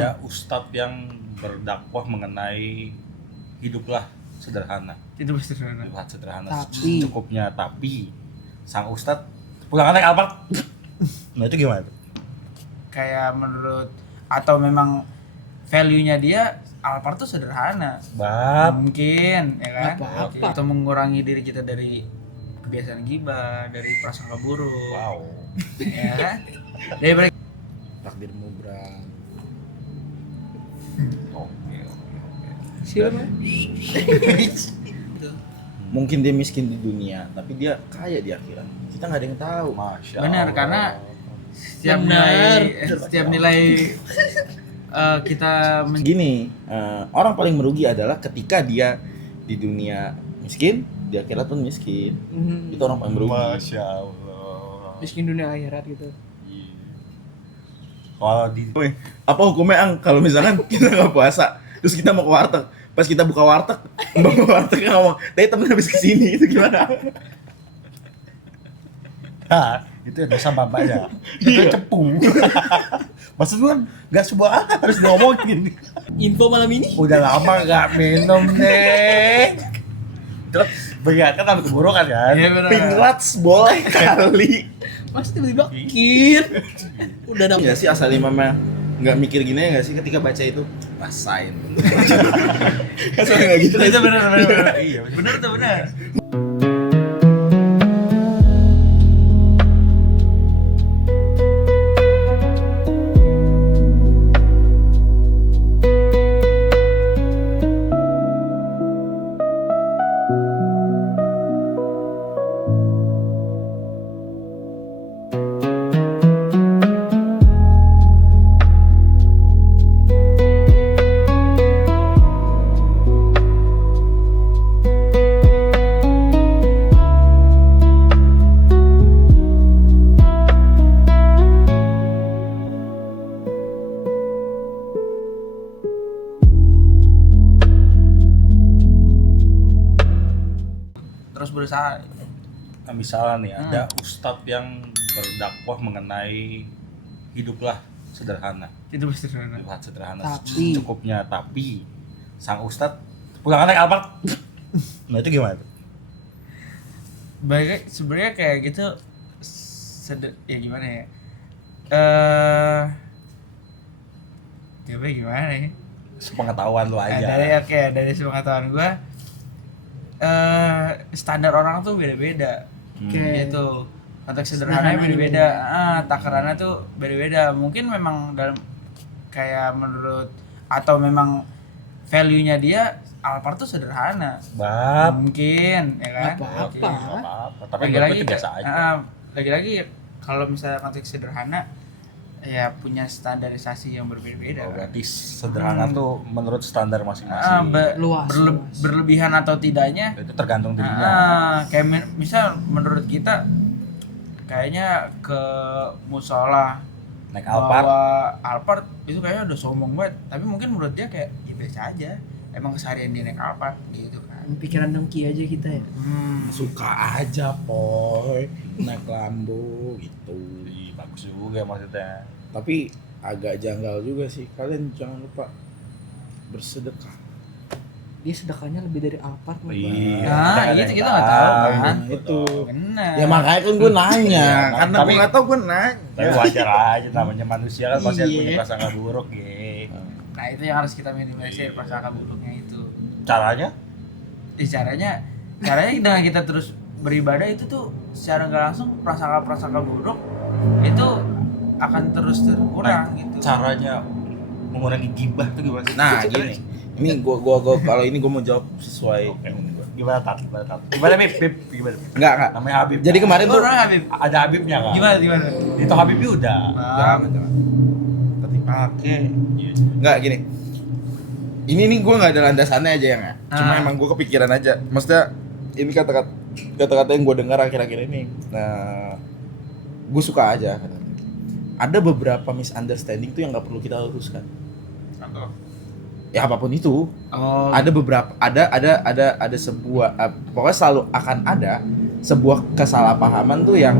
Ada ustadz yang berdakwah mengenai hiduplah sederhana, Itu sederhana. hiduplah sederhana Tapi- secukupnya. Tapi sang ustadz pulang naik Alphard. Nah itu gimana tuh? Kayak menurut atau memang value-nya dia Alphard tuh sederhana. Bab Mungkin ya kan? Apa-apa. Atau mengurangi diri kita dari kebiasaan gibah, dari prasangka buruk. wow. Ya kan? Dari Takdirmu Bram. Oke. Siapa? Mungkin dia miskin di dunia, tapi dia kaya di akhirat. Kita nggak ada yang tahu. Masya Benar, Allah. karena setiap Benar. nilai kita Gini, orang paling merugi adalah ketika dia di dunia miskin, di akhirat pun miskin. Itu orang paling merugi. Masya Allah. Miskin dunia akhirat gitu. Iya. Kalau di Apa hukumnya Ang kalau misalkan kita nggak puasa, terus kita mau ke warteg, pas kita buka warteg, mbak wartegnya ngomong, tadi temen habis kesini, itu gimana? Nah, itu dosa bapaknya. Itu cepu. Maksud lu kan gak sebuah harus diomongin. Info malam ini? Udah lama gak minum nih. Terus kan ada keburukan kan? Iya, benar. Pinglats boleh kali. Mas tiba-tiba kir. Udah dapet. Ya sih asal imamnya nggak mikir gini ya nggak sih ketika baca itu rasain. Asal nggak gitu. itu benar. Iya, Benar tuh benar. Terus berusaha. Nah, misalnya nih ada ustadz yang berdakwah mengenai hiduplah sederhana, Itu sederhana. hiduplah sederhana Tapi- secukupnya. Tapi sang ustadz pulang naik Alphard. Nah itu gimana tuh? Baik, sebenarnya kayak gitu ya gimana ya? Gimana ya? Sepengetahuan lu aja. Dari sepengetahuan gua standar orang tuh beda-beda. Oke. Gitu. Konteks sederhananya Sederhananya beda-beda. Takarannya tuh beda-beda. Mungkin memang dalam kayak menurut atau memang value-nya dia Alphard tuh sederhana. Bab Mungkin ya kan? Apa-apa. Oke. nggak apa-apa. Tapi Lagi-lagi gue biasa aja. lagi-lagi kalau misalnya konteks sederhana ya punya standarisasi yang berbeda-beda. Oh, kan? berarti sederhana tuh menurut standar Ah, masing-masing. Luas. berlebihan atau tidaknya Itu tergantung dirinya. kayak misal menurut kita kayaknya ke musola Naik Alphard. bawa Alphard itu kayaknya udah sombong banget, tapi mungkin menurut dia kayak ya biasa aja, emang keseharian dia naik Alphard gitu kan. Pikiran dengki aja kita ya. Suka aja poy naik Lambo gitu. Ih, bagus juga maksudnya. Tapi agak janggal juga sih. Kalian jangan lupa bersedekah. Dia sedekahnya lebih dari Alphard. loh, Bang. Iya. Nah, Nggak ada itu yang kita nggak tahu kan. Nah, itu. Benar. Ya makanya kan gue nanya, karena tapi- gue nggak tahu gue nanya. Tapi wajar aja, namanya manusia kan pasti Iya. punya prasangka buruk ya. Nah, itu yang harus kita minimalisir prasangka buruknya itu. Caranya? Caranya dengan kita terus beribadah itu tuh secara nggak langsung prasangka buruk itu akan terus terkurang gitu. Caranya mengurangi gibah tuh gimana sih? Nah gini, ini gua kalau ini gua mau jawab sesuai. Oke, gimana tat? Gimana Bib? Gimana? Enggak. Namanya Habib. Jadi kemarin Oh, tuh orang Habib. ada Habibnya kan? Gimana? Itu Habibnya udah. jangan. Tapi pakai. Enggak gini. Ini nih gue nggak ada landasannya aja ya. Cuma emang gue kepikiran aja. Maksudnya ini kata-kata yang gue dengar akhir-akhir ini. Nah, gue suka aja. Ada beberapa misunderstanding tuh yang nggak perlu kita luruskan. Ya apapun itu. Oh, Ada beberapa ada sebuah pokoknya selalu akan ada sebuah kesalahpahaman tuh yang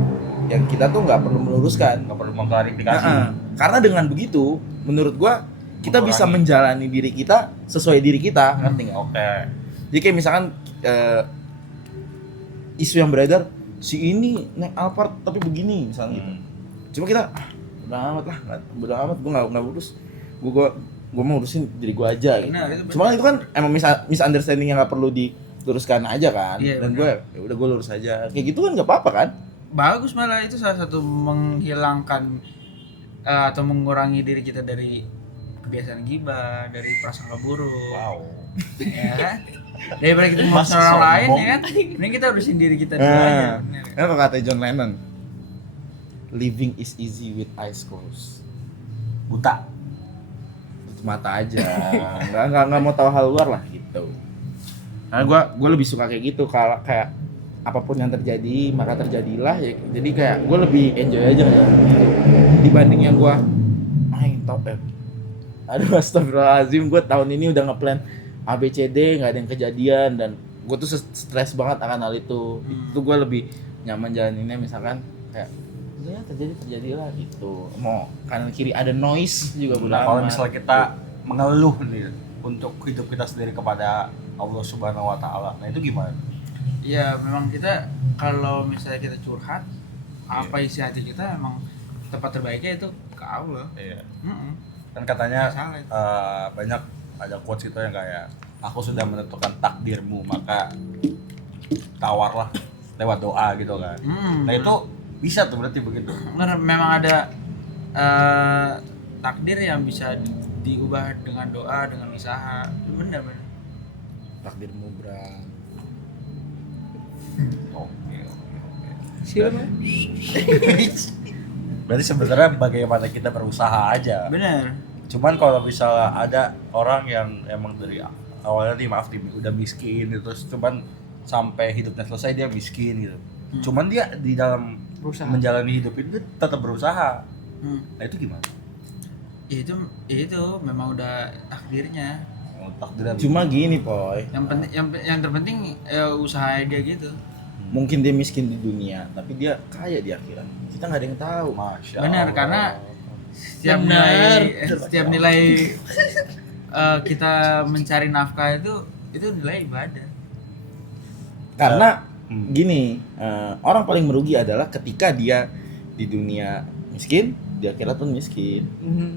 kita tuh nggak perlu meluruskan. Nggak perlu mengklarifikasi. Karena dengan begitu menurut gua kita bisa menjalani diri kita sesuai diri kita, ngerti nggak? Oke. Jadi kayak misalkan isu yang beredar si ini naik Alphard tapi begini misalnya gitu. Cuma kita udah amat lah, udah amat, gue nggak urus, gue mau urusin diri gue aja gitu. Benar, itu benar. Cuma itu kan emang misunderstanding yang nggak perlu diluruskan aja kan. Iya, Dan benar. gue ya udah gue lurus aja, kayak gitu kan nggak apa-apa kan? Bagus, malah itu salah satu menghilangkan atau mengurangi diri kita dari kebiasaan gibah, dari prasangka buruk. Wow. Ya kan? Daripada kita ngurusin Masih orang lain sombong. ya kan. Mending kita urusin diri kita dulu aja. Bener. Kan apa kata John Lennon? Living is easy with eyes closed. Buta. Tutup mata aja, nggak mau tahu hal luar lah gitu. Karena gue lebih suka kayak gitu, kalau kayak apapun yang terjadi maka terjadilah ya. Jadi kayak gue lebih enjoy aja kayak gitu. Dibanding yang gue aduh astagfirullahaladzim, gue tahun ini udah ngeplan ABCD nggak ada yang kejadian dan gue tuh stres banget akan hal itu. Itu gue lebih nyaman jalaninnya misalkan kayak udah ya terjadilah gitu. Mau kanan kiri ada noise juga bodo Nah, kalau amat. misalnya kita mengeluh nih untuk hidup kita sendiri kepada Allah Subhanahu wa taala. Nah, itu gimana? Iya, memang kita kalau misalnya kita curhat, apa isi hati kita emang tempat terbaiknya itu ke Allah. Iya. Mm-mm. Kan katanya Nggak salah itu. banyak ada quotes itu yang kayak aku sudah menentukan takdirmu maka tawarlah lewat doa gitu kan. Nah, itu bisa tuh berarti begitu. Bener, memang ada takdir yang bisa diubah dengan doa, dengan usaha. Bener. Takdirmu Bram. Oke. Siapa? Berarti sebenarnya bagaimana kita berusaha aja. Bener. Cuman kalau misalnya ada orang yang emang dari awalnya nih maaf nih udah miskin gitu, terus cuman sampai hidupnya selesai dia miskin gitu. Cuman dia di dalam Berusaha. menjalani hidup itu tetap berusaha. Nah, itu gimana? Itu memang udah takdirnya. Takdirnya Cuma gini Poy, Yang penting yang terpenting usaha dia gitu. mungkin dia miskin di dunia tapi dia kaya di akhirat, kita nggak ada yang tahu. Masya Benar, Allah. karena setiap Benar. nilai kita mencari nafkah itu nilai ibadah. Karena gini, orang paling merugi adalah ketika dia di dunia miskin, di akhirat pun miskin.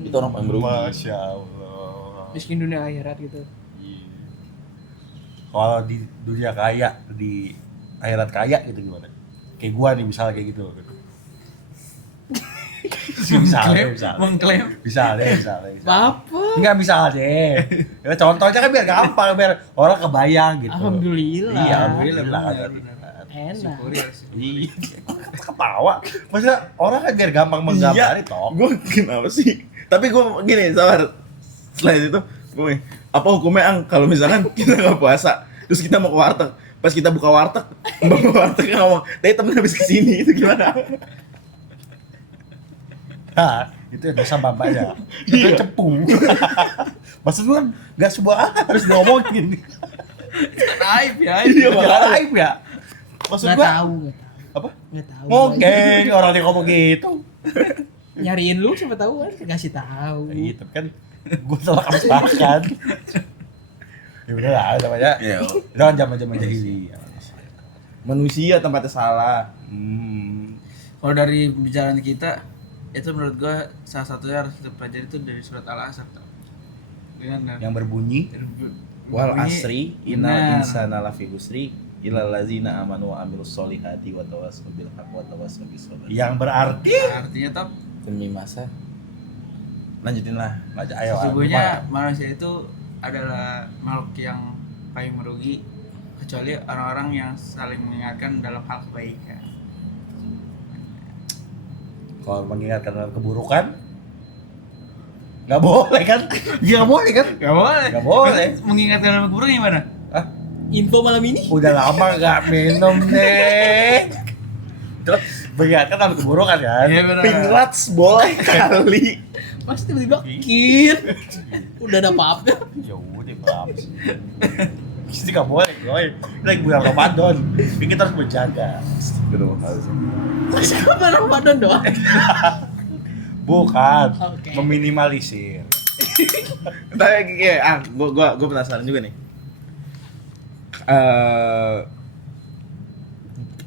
Itu orang paling merugi. Masya Allah. Miskin dunia akhirat gitu. Iya. Kalau di dunia kaya, di akhirat kaya gitu gimana? Kayak gua nih misalnya kayak gitu. Misalnya. Mengklaim. Misalnya. Apa? Enggak misalnya. Ya, contohnya kan biar gampang, biar orang kebayang gitu. Alhamdulillah. Iya, alhamdulillah. Enak. Syukuri ya, syukuri. Iya, ketawa. Maksudnya orang kan biar gampang menggambari toh. Gue kenapa sih? Tapi gue gini, sabar. Selain itu, gue apa hukumnya Ang kalau misalkan kita nggak puasa, terus kita mau ke warteg, pas kita buka warteg, mbak wartegnya ngomong, tadi temen habis kesini, itu gimana? Nah, itu dosa bapaknya. Itu cepung. Maksud lu kan gak sebuah harus diomongin. Aib ya. Iya, Jangan aib ya. Maksud Nggak gua tahu. apa? Nggak tahu. Ngogeng orang yang ngomong gitu. Nyariin lu siapa tahu kan kasih tahu. Gitu kan. Gua salah makan. Ya udah lah namanya. Iya. Itu kan zaman-zaman jahiliyah. Manusia tempatnya salah. Kalau dari bicaraan kita, itu menurut gua salah satunya harus kita pelajari itu dari surat Al-Asr. Dengan Yang berbunyi Wal asri innal Benar. insana lafi husri illal ladzina amanu wa amilus solihati wa tawassaw bil haqq wa tawassaw bis sabr. yang berarti artinya top Demi masa. Lanjutin lah. baca ayo. sesungguhnya manusia itu adalah makhluk yang paling merugi kecuali orang-orang yang saling mengingatkan dalam hal kebaikan. Kalau mengingatkan dalam keburukan nggak boleh kan? Nggak boleh kan? Gak boleh. Nggak boleh. Mengingatkan dalam keburukan gimana? Hah? Info malam ini? Udah lama nggak minum deh. Terus mengingatkan dalam keburukan kan? Iya benar. Pinglats boleh kali. Mas tiba-tiba kir. Udah ada apa-apa. Ya udah berapa sih? Pasti nggak boleh, boy. Lagi bulan Ramadan, ini kita harus menjaga. Siapa Ramadan doang? Bukan, Oke. meminimalisir. Tapi kayak gua penasaran juga nih.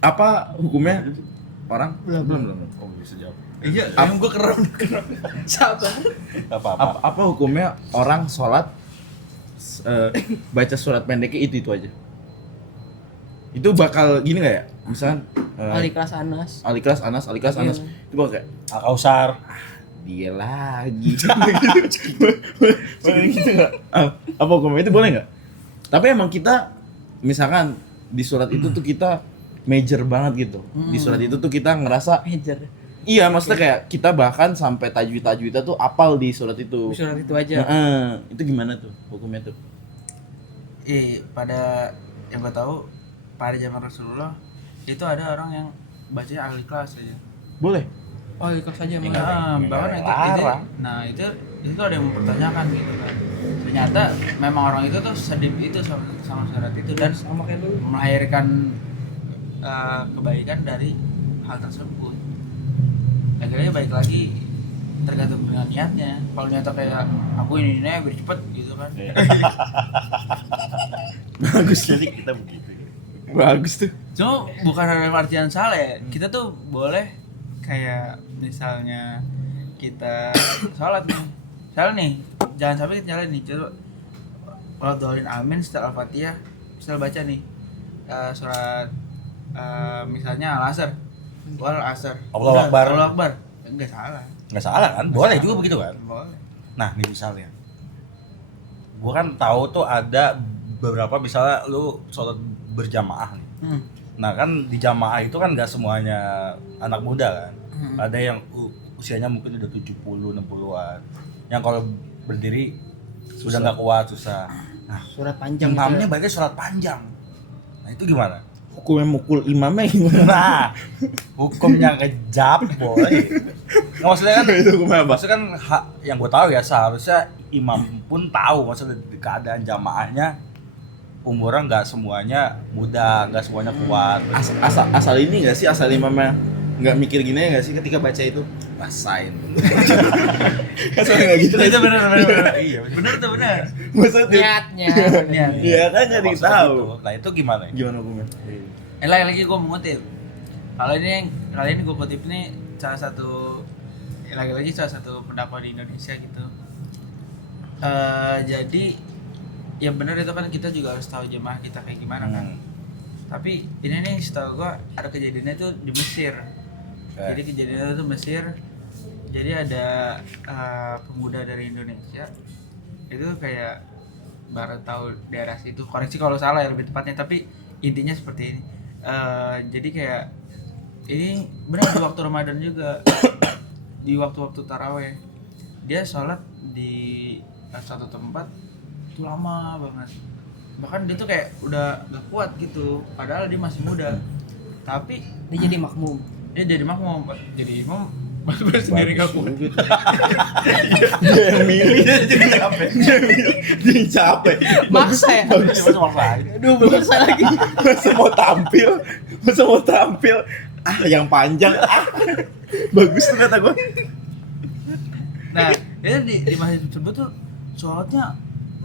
Apa hukumnya orang? Belum. Oh, bisa jawab. Iya, Emang gue keren. Sabar. Apa? Apa hukumnya orang sholat baca surat pendeknya itu aja? Itu bakal gini nggak ya? Misalkan Aliklas Anas. Aliklas Anas, itu bakal kayak Al-Kausar. dia lagi. Boleh gitu nggak? Apa hukumnya itu boleh nggak? Tapi emang kita misalkan di surat itu tuh kita major banget gitu. Di surat itu tuh kita ngerasa Major. iya, maksudnya kayak kita bahkan sampai tajwid-tajwidnya tuh apal di surat itu. Surat itu aja. Itu gimana tuh hukumnya tuh? Pada yang gue tahu pada zaman Rasulullah itu ada orang yang bacanya Al-Ikhlas aja. Boleh? Oh, ikhlas aja emang. Nah, bahkan itu ada yang mempertanyakan gitu kan. Ternyata memang orang itu tuh sedip itu sama surat itu dan Sama kayak dulu. melahirkan kebaikan dari hal tersebut. Akhirnya baik lagi tergantung dengan niatnya. Kalau niatnya kayak aku ini biar cepet gitu kan. Bagus. Jadi kita begitu. Bagus tuh. Cuma bukan dalam artian salah ya. Kita tuh boleh kayak misalnya kita sholat nih. Salah nih, jangan sampai kita nyalain nih. Coba kalau doain amin setelah Al-Fatihah, misal baca nih surat misalnya Al-Asr. Wal Asr. Allahu Akbar. Allahu Akbar. Enggak salah. Nggak salah kan? Boleh juga begitu kan? Boleh. Nah, nih misalnya. Gua kan tahu tuh ada beberapa misalnya lu sholat berjamaah nih. Nah kan di jamaah itu kan nggak semuanya anak muda kan. Ada yang usianya mungkin udah 70, 60-an. Yang kalau berdiri sudah nggak kuat, susah. Nah, Surat panjang. imamnya baca surat panjang. Nah, itu gimana? Hukumnya mukul imamnya gimana? Nah, hukumnya ngejab boy. Nah, maksudnya kan Itu hukumnya apa? maksudnya kan yang gue tahu ya seharusnya imam pun tahu maksudnya di keadaan jamaahnya umurnya nggak semuanya muda, nggak semuanya kuat. Asal ini nggak sih, asal imamnya nggak mikir gini nggak sih ketika baca itu rasain. Asalnya nggak gitu. Itu benar. Iya, Benar tuh benar. Maksudnya Niatnya. Niat. iya kan jadi maksudnya tahu. gitu. Nah itu gimana? Gimana hukumnya? Lagi gue mau ngutip. Kali ini gue kutip nih salah satu pendakwah di Indonesia gitu. Jadi ya benar itu kan kita juga harus tahu jemaah kita kayak gimana kan. Tapi ini nih setahu gue ada kejadiannya tuh di Mesir. Jadi kejadiannya tuh Mesir. Jadi ada pemuda dari Indonesia itu kayak baru tahu daerah situ. Koreksi kalau salah ya lebih tepatnya. Tapi intinya seperti ini. Jadi kayak ini benar di waktu Ramadan juga. Di waktu-waktu taraweh dia sholat di satu tempat itu lama banget, bahkan dia tuh kayak udah gak kuat gitu padahal dia masih muda, tapi Dia jadi makmum. jadi imam baru sendiri gak kuat. Dia yang milih. Dia yang capek. Maksa ya. Aduh, Maksa lagi. Masa mau tampil yang panjang bagus tuh kata gue. Nah dia di masjid tersebut tuh sholatnya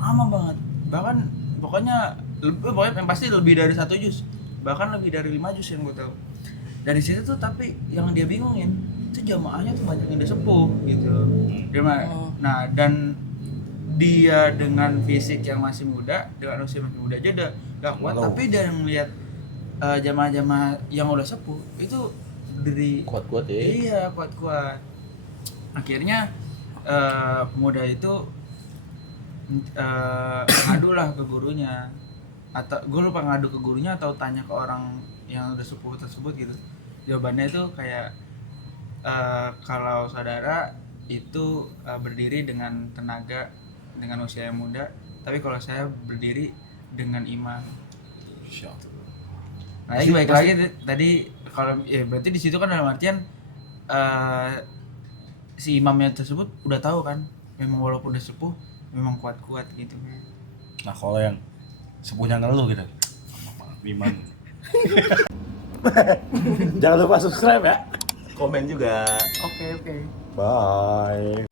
lama banget, bahkan pokoknya yang pasti lebih dari 1 juz, bahkan lebih dari 5 juz yang gue tahu. Dari situ tuh tapi yang dia bingungin itu jamaahnya tuh banyak yang udah sepuh gitu. Nah dan dia dengan fisik yang masih muda, dengan usia masih muda aja udah gak kuat, tapi dia ngeliat jamaah-jamaah yang udah sepuh itu berdiri Kuat-kuat ya. Iya, kuat-kuat. Akhirnya pemuda itu ngadu lah ke gurunya, atau gue lupa ngadu ke gurunya atau tanya ke orang yang udah sepuh tersebut gitu. Jawabannya itu kayak kalau saudara itu berdiri dengan tenaga dengan usia yang muda, tapi kalau saya berdiri dengan iman. Nah, ini baik lagi tadi kalau ya berarti di situ kan dalam artian si imamnya tersebut udah tahu kan, memang walaupun udah sepuh memang kuat-kuat gitu. Nah kalau yang sepuhnya ngeluh gitu, Iman. Jangan lupa subscribe ya, komen juga. Oke. Bye.